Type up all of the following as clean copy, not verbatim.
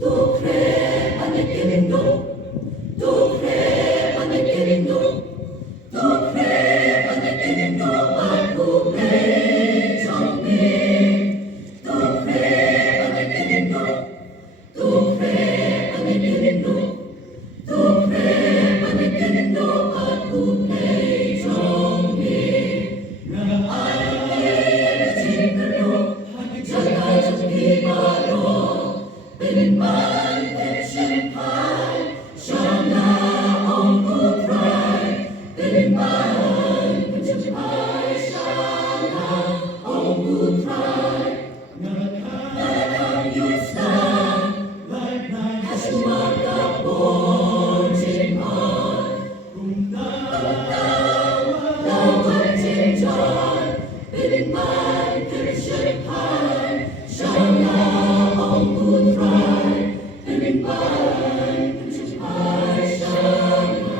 또 그래 하늘길은 또 그래 하늘길은 또 그래 하늘길은 마음의 정리 또 그래 하늘길은 또 그래 하늘길은 또 그래 하늘길은 마음의 정리 나의 진글로 작아진 비바로 빈만 대신할 샤나 on pride 빈만 대신할 샤나 on pride 나랑 유사 다시 막아보지만 나와 진전 빈만 대신할 샤나 on pride 빈만 대신할 샤나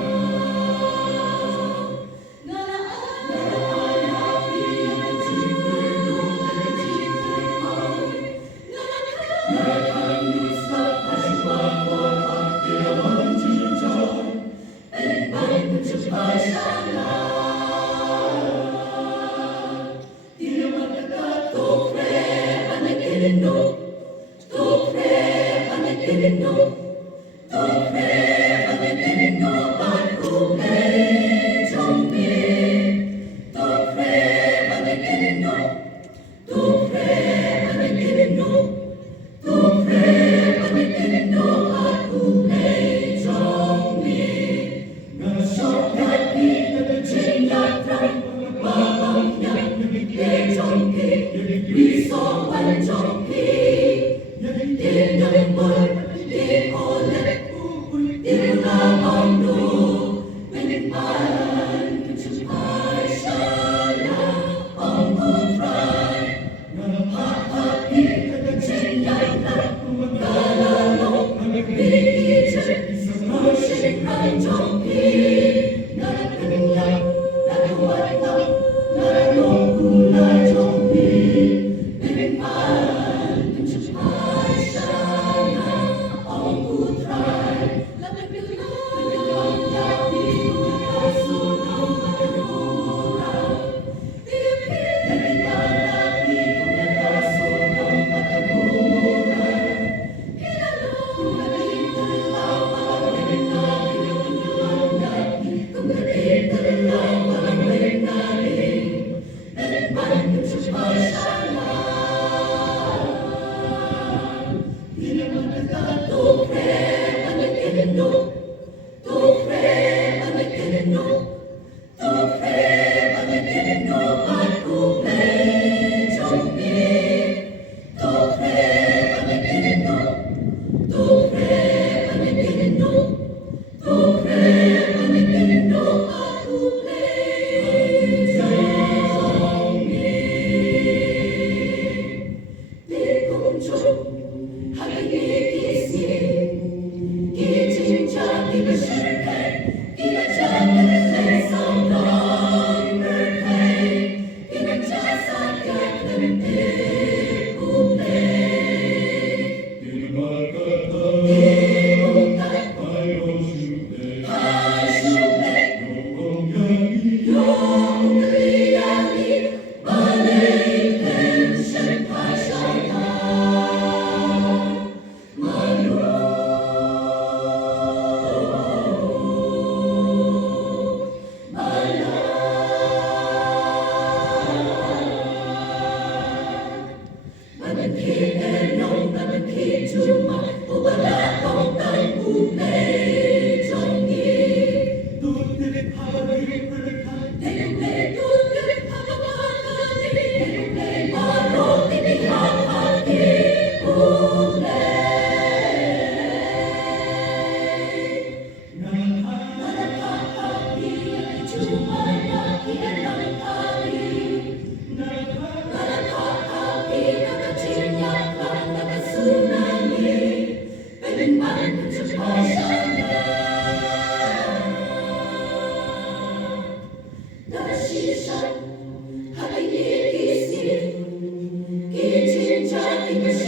이 진짜 이것이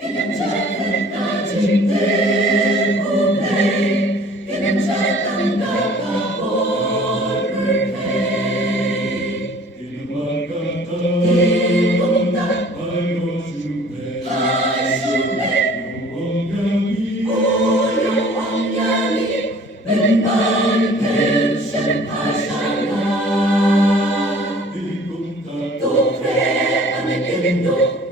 그냥 작은 주님들 보내 그냥 잘 따라가 보를 해 일공단 발로 준대 하수배 영원히 오용왕양이 은반 펜션 파샤나 일공단 또 프레 안에 그림도